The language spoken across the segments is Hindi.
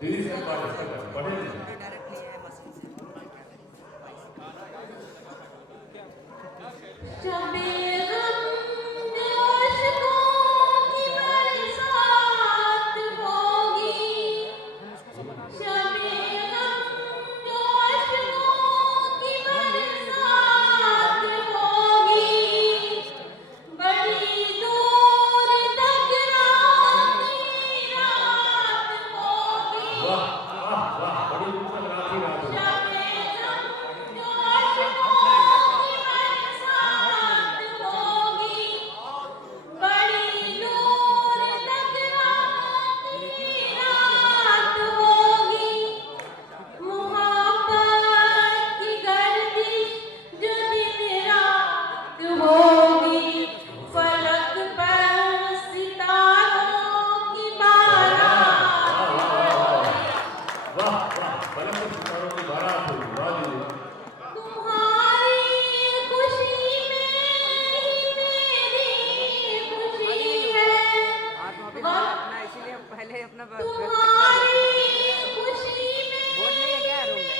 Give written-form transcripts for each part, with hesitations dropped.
दीदी से पढ़े डायरेक्टली है मशीन से। वाह वाह वाह, बड़ी दूर तक रात ही रात होगी। वाह वाह वाह वाह वाह वाह, फलक पर सितारों की बारात होगी। वाह दीदी, हाँ तो अभी हमारा अपना इसीलिए हम पहले अपना व्यवस्था कर लेते हैं। बोर्ड नहीं है क्या रूम में?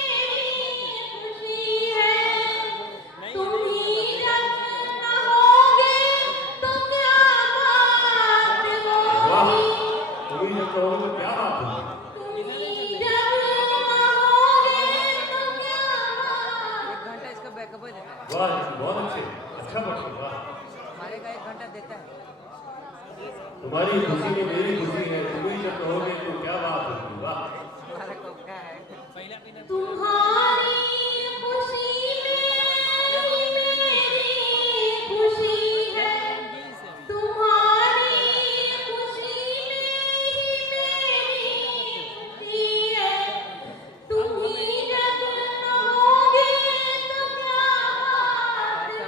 वाह, तुम ही जब कहोगे तो क्या बात होगी। एक घंटा इसका बैकअप हो जाता है। वाह, बहुत अच्छे, अच्छा पढ़ते, वाह। हमारे का 1 घंटा देता है। तुम्हारी खुशी में मेरी खुशी है, तुम ही जब कहोगे तो क्या बात होगी। वाह, हमारा को क्या है? अच्छा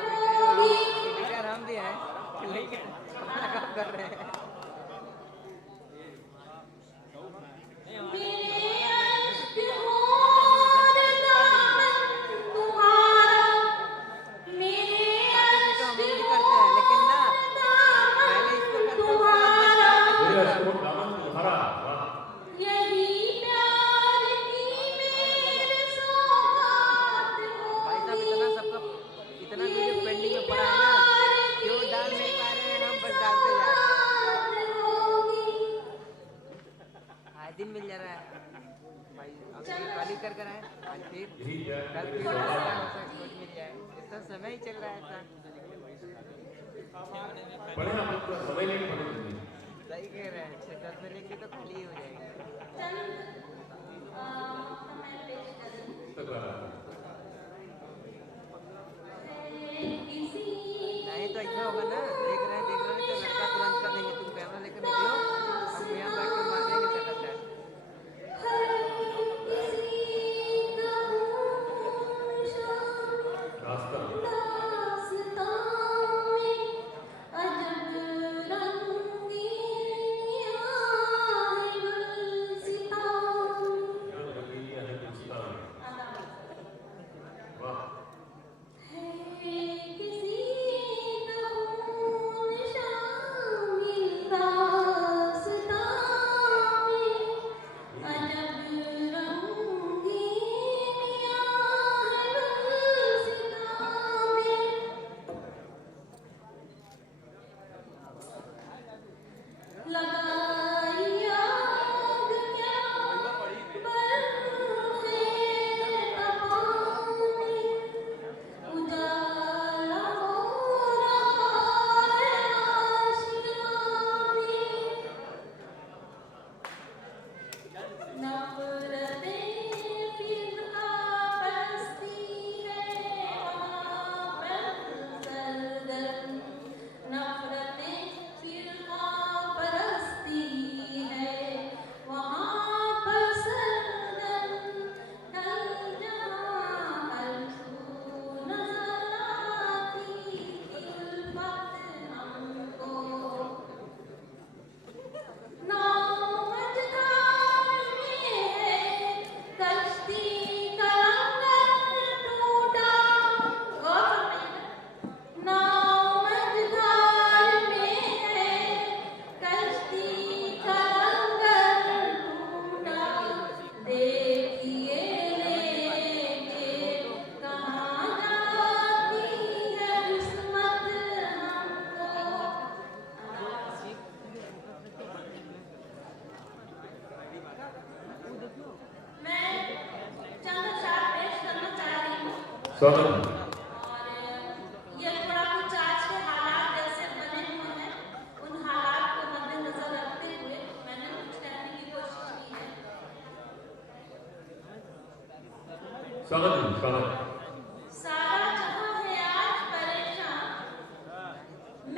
एडिटर हम भी हैं लेकिन अपना काम कर रहे हैं। बाकी वीडियो हम लोग भी करते हैं लेकिन ना पहले इसको करते हैं उसके बाद बचता है तो मेरा फिर स्कोर दामन तुम्हारा, वाह। भाई साहब इतना सबका इतना वीडियो पेंडिंग में पड़ा है ना, क्यों डाल नहीं पा रहे हैं, हम बस डालते जा रहे हैं। आए दिन मिल जा रहा है भाई, अब ये कल ही कर आए आज फिर यही कल फिर हो सकता है कुछ मिल जाए। इतना समय ही चल रहा है ऐसा। पढ़े हम लोग तो समय नहीं पढ़े दीदी। सही कह रहे हैं, 6-10 महीने के लिए तो खाली ही हो जाएगी। तक रहा है। नहीं तो ऐसा होगा ना, देख रहे हैं तो लड़का तुरंत कर देंगे, तुम कैमरा लेकर निकलो, हम यहाँ बैठ कर मार देंगे चटाचट। रास्ता स्वागत है। और ये थोड़ा कुछ आज के हालात जैसे बने हुए हैं, उन हालात को मद्देनजर रखते हुए मैंने कुछ कहने की कोशिश की है। स्वागत है, स्वागत है। सारा जहां है आज परेशान,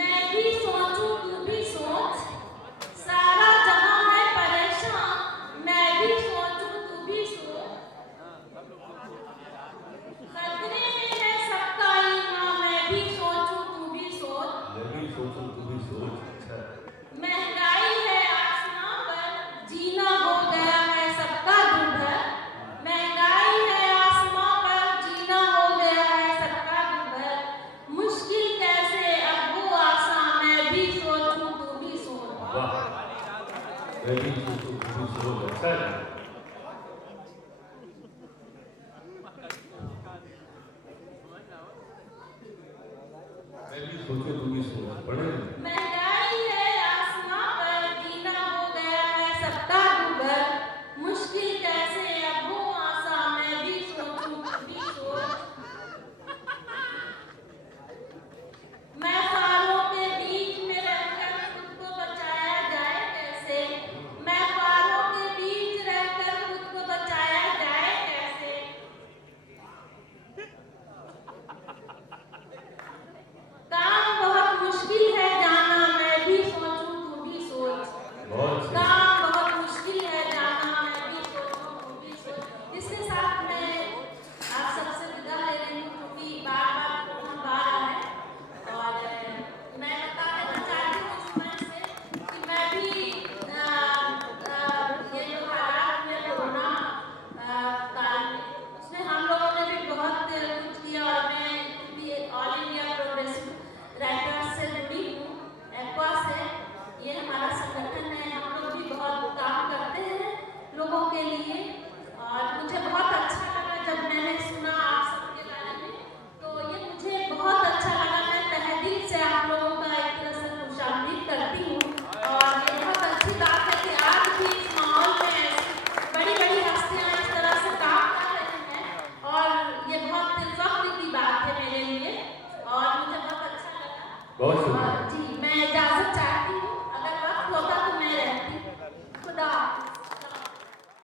मैं भी सोचूं तू भी सोच। सारा जहां है परेशान, मैं भी सोचूं तू भी सोच। खतरे में है सबका ईमान, मैं भी सोचूं तू भी सोच। मैं भी सोचूं तू भी सोच। अच्छा है। महंगाई है आसमां पर, जीना हो गया है सबका दुर्भर। महंगाई है आसमां पर, जीना हो गया है सबका दुर्भर। मुश्किल कैसे अब वो आसान, मैं भी सोचूं तू भी सोच। वाह, मैं भी सोचूं तू भी सोच। अच्छा है। मैं भी सोचूं तू भी सोच। पढ़े महंगाई है आसमां पर, जीना हो गया है सबका दुर्भर। मुश्किल कैसे अब वो आसान, मैं भी सोचूं तू भी सोच। मैं ख्वाबों के बीच में रहकर खुद को बचाया जाए कैसे। मैं ख्वाबों के बीच रहकर खुद को बचाया जाए कैसे। काम बहुत मुश्किल है जाना, मैं भी सोचूं तू भी सोच। बहुत अच्छे। काम बहुत मुश्किल है जाना, मैं भी सोचूं तू भी सोच। इसके साथ मैं आप सबसे विदा ले रही हूँ क्योंकि बार-बार फोन आ रहा है। और मैं बता देना चाहती हूँ इस मंच से कि मैं भी ये जो हालात हुए कोरोना काल में, उसमें हम लोगों ने भी बहुत कुछ किया। और मैं भी ऑल इंडिया प्रोग्रेसिव राइटर्स से जुड़ी हूँ, एक्वा से। ये हमारा संगठन है, हम लोग भी बहुत काम करते हैं लोगों के लिए। और मुझे बहुत अच्छा लगा जब मैंने सुना आप सबके बारे में, तो ये मुझे बहुत अच्छा लगा। मैं तहे दिल से आप लोगों का एक तरह से खुशामदीद करती हूँ। और ये बहुत अच्छी बात है कि आज भी इस माहौल में ऐसी बड़ी-बड़ी हस्तियाँ इस तरह से काम कर रही हैं। और ये बहुत फख्र की बात है मेरे लिए और मुझे बहुत अच्छा लगा। बहुत शुक्रिया। जी